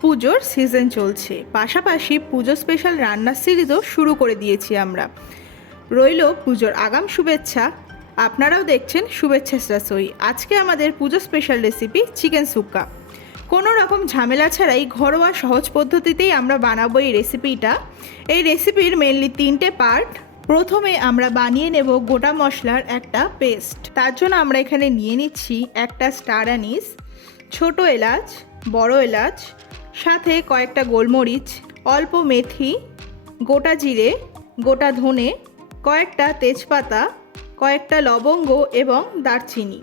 পুজোর সিজন চলছে, পাশাপাশি পুজো স্পেশাল রান্নার সিরিজও শুরু করে দিয়েছি আমরা। রইল পুজোর আগাম শুভেচ্ছা। আপনারাও দেখছেন শুভেচ্ছা রসোই। আজকে আমাদের পুজো স্পেশাল রেসিপি চিকেন সুক্কা। কোনো রকম ঝামেলা ছাড়াই ঘরোয়া সহজ পদ্ধতিতেই আমরা বানাবো এই রেসিপিটা। এই রেসিপির মেনলি 3টে পার্ট। প্রথমে আমরা বানিয়ে নেব গোটা মশলার একটা পেস্ট। তার জন্য আমরা এখানে নিয়ে নিচ্ছি একটা স্টার অ্যানিস, ছোট এলাচ, বড় এলাচ, সাথে কয়েকটা গোলমরিচ, অল্প মেথি, গোটা জিরে, গোটা ধনে, কয়েকটা তেজপাতা, কয়েকটা লবঙ্গ এবং দারচিনি।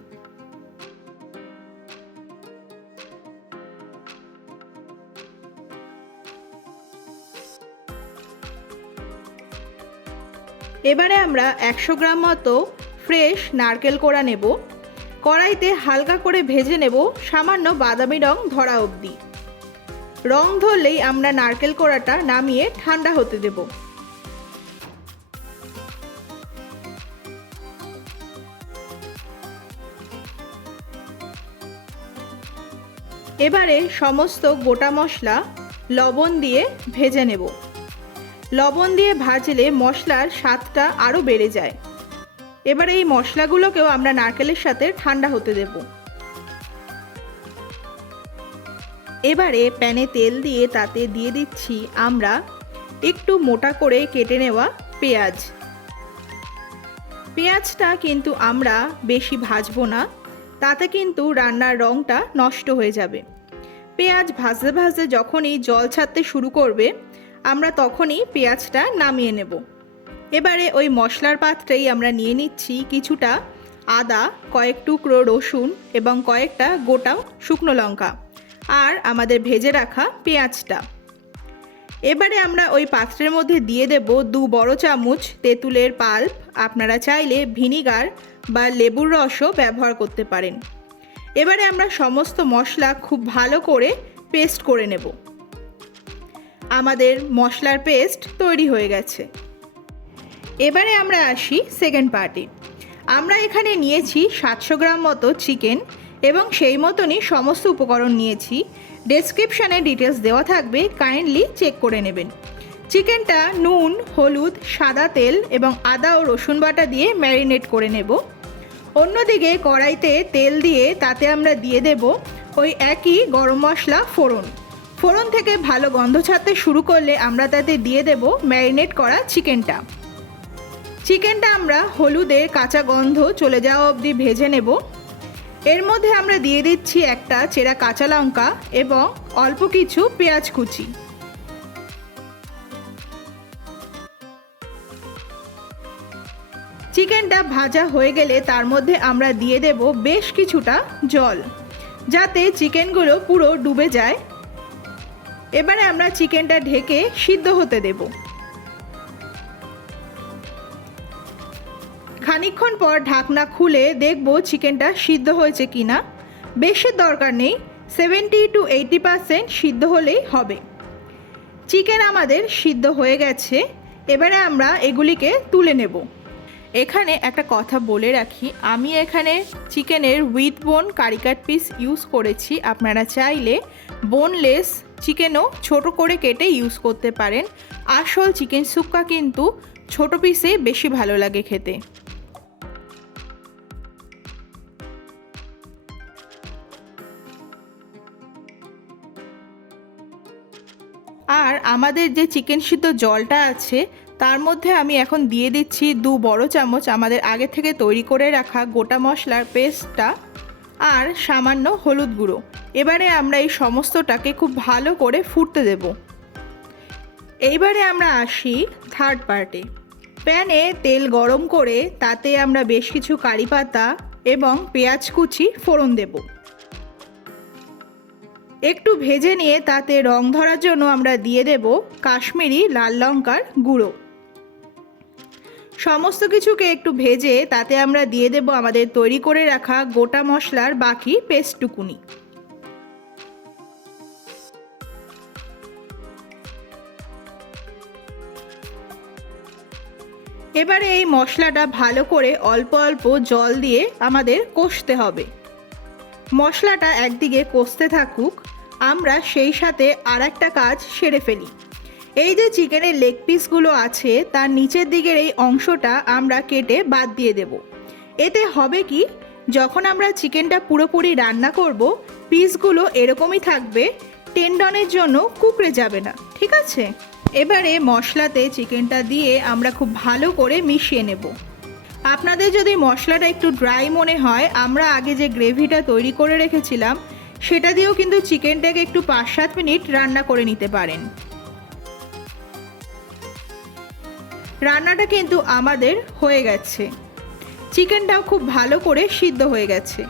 এবারে আমরা 100 গ্রাম মতো ফ্রেশ নারকেল কোড়া নেব। কড়াইতে হালকা করে ভেজে নেব সামান্য বাদামি রং ধরা অবধি। রং ধরলেই আমরা নারকেল কোড়াটা নামিয়ে ঠান্ডা হতে দেব। এবারে সমস্ত গোটা মশলা লবণ দিয়ে ভেজে নেব। লবণ দিয়ে ভাজলে মশলার স্বাদটা আরও বেড়ে যায়। এবারে এই মশলাগুলোকেও আমরা নারকেলের সাথে ঠান্ডা হতে দেব। এবারে প্যানে তেল দিয়ে তাতে দিয়ে দিচ্ছি আমরা একটু মোটা করে কেটে নেওয়া পেঁয়াজ। পেঁয়াজটা কিন্তু আমরা বেশি ভাজবো না, তাতে কিন্তু রান্নার রঙটা নষ্ট হয়ে যাবে। পেঁয়াজ ভাজতে ভাজতে যখনই জল ছাড়তে শুরু করবে আমরা তখনই পেঁয়াজটা নামিয়ে নেব। এবারে ওই মশলার পাত্রেই আমরা নিয়ে নিচ্ছি কিছুটা আদা, কয়েক টুকরো রসুন এবং কয়েকটা গোটা শুকনো লঙ্কা আর আমাদের ভেজে রাখা পেঁয়াজটা। এবারে আমরা ওই পাত্রের মধ্যে দিয়ে দেব 2 বড় চামচ তেঁতুলের পাল্প। আপনারা চাইলে ভিনিগার বা লেবুর রসও ব্যবহার করতে পারেন। এবারে আমরা সমস্ত মশলা খুব ভালো করে পেস্ট করে নেব। আমাদের মশলার পেস্ট তৈরি হয়ে গেছে। এবারে আমরা আসি সেকেন্ড পার্টে। আমরা এখানে নিয়েছি 700 গ্রাম মতো চিকেন এবং সেই মতনই সমস্ত উপকরণ নিয়েছি। ডেসক্রিপশানে ডিটেলস দেওয়া থাকবে, কাইন্ডলি চেক করে নেবেন। চিকেনটা নুন, হলুদ, সাদা তেল এবং আদা ও রসুন বাটা দিয়ে ম্যারিনেট করে নেব। অন্যদিকে কড়াইতে তেল দিয়ে তাতে আমরা দিয়ে দেব ওই একই গরম মশলা ফোড়ন। ফোড়ন থেকে ভালো গন্ধ ছাড়তে শুরু করলে আমরা তাতে দিয়ে দেব ম্যারিনেট করা চিকেনটা। চিকেনটা আমরা হলুদের কাঁচা গন্ধ চলে যাওয়া অবধি ভেজে নেব। এর মধ্যে আমরা দিয়ে দিচ্ছি একটা চেরা কাঁচা লঙ্কা এবং অল্প কিছু পেঁয়াজ কুচি। চিকেনটা ভাজা হয়ে গেলে তার মধ্যে আমরা দিয়ে দেব বেশ কিছুটা জল, যাতে চিকেনগুলো পুরো ডুবে যায়। এবারে আমরা চিকেনটা ঢেকে সিদ্ধ হতে দেব। খানিকক্ষণ পর ঢাকনা খুলে দেখব চিকেনটা সিদ্ধ হয়েছে কিনা। বেশি দরকার নেই, 70 to 80% সিদ্ধ হলেই হবে। চিকেন আমাদের সিদ্ধ হয়ে গেছে। এবারে আমরা এগুলিকে তুলে নেব। এখানে একটা কথা বলে রাখি, আমি এখানে চিকেনের উইথ বোন কারি কাট পিস ইউজ করেছি। আপনারা চাইলে বোনলেস চিকেনও ছোট করে কেটে ইউজ করতে পারেন। আসল চিকেন সুক্কা কিন্তু ছোট পিসে বেশি ভালো লাগে খেতে। আর আমাদের যে চিকেন সিদ্ধ জলটা আছে তার মধ্যে আমি এখন দিয়ে দিচ্ছি 2 বড় চামচ আমাদের আগে থেকে তৈরি করে রাখা গোটা মশলার পেস্টটা আর সামান্য হলুদ গুঁড়ো। এবারে আমরা এই সমস্তটাকে খুব ভালো করে ফুটতে দেব। এইবারে আমরা আসি থার্ড পার্টে। প্যানে তেল গরম করে তাতে আমরা বেশ কিছু কারি পাতা এবং পেঁয়াজ কুচি ফোড়ন দেব। একটু ভেজে নিয়ে তাতে রং ধরার জন্য আমরা দিয়ে দেব কাশ্মীরি লাল লঙ্কার গুঁড়ো। সমস্ত কিছুকে একটু ভেজে তাতে আমরা দিয়ে দেব আমাদের তৈরি করে রাখা গোটা মশলার বাকি পেস্টটুকুনি। এবারে এই মশলাটা ভালো করে অল্প অল্প জল দিয়ে আমাদের কষতে হবে। মশলাটা একদিকে কষতে থাকুক আমরা সেই সাথে আর একটা কাজ সেরে ফেলি। এই যে চিকেনের লেগ পিসগুলো আছে তার নিচের দিকের এই অংশটা আমরা কেটে বাদ দিয়ে দেব। এতে হবে কি, যখন আমরা চিকেনটা পুরোপুরি রান্না করব পিসগুলো এরকমই থাকবে, টেন্ডনের জন্য কুকড়ে যাবে না। ঠিক আছে, এবারে মশলাতে চিকেনটা দিয়ে আমরা খুব ভালো করে মিশিয়ে নেব। আপনাদের যদি মশলাটা একটু ড্রাই মনে হয়, আমরা আগে যে গ্রেভিটা তৈরি করে রেখেছিলাম সেটা দিয়েও কিন্তু চিকেনটাকে একটু 5-7 মিনিট রান্না করে নিতে পারেন। রান্নাটা কিন্তু আমাদের হয়ে গেছে, চিকেনটাও খুব ভালো করে সিদ্ধ হয়ে গেছে।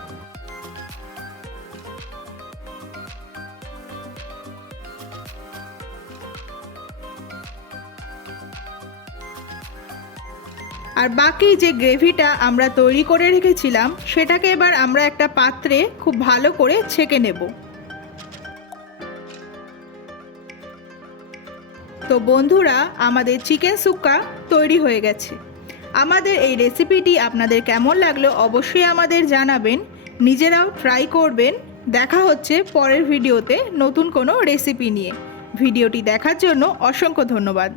আর বাকি যে গ্রেভিটা আমরা তৈরি করে রেখেছিলাম সেটাকে এবার আমরা একটা পাত্রে খুব ভালো করে ছেঁকে নেব। তো বন্ধুরা, আমাদের চিকেন সুক্কা তৈরি হয়ে গেছে। আমাদের এই রেসিপিটি আপনাদের কেমন লাগলো অবশ্যই আমাদের জানাবেন, নিজেরাও ট্রাই করবেন। দেখা হচ্ছে পরের ভিডিওতে নতুন কোনো রেসিপি নিয়ে। ভিডিওটি দেখার জন্য অসংখ্য ধন্যবাদ।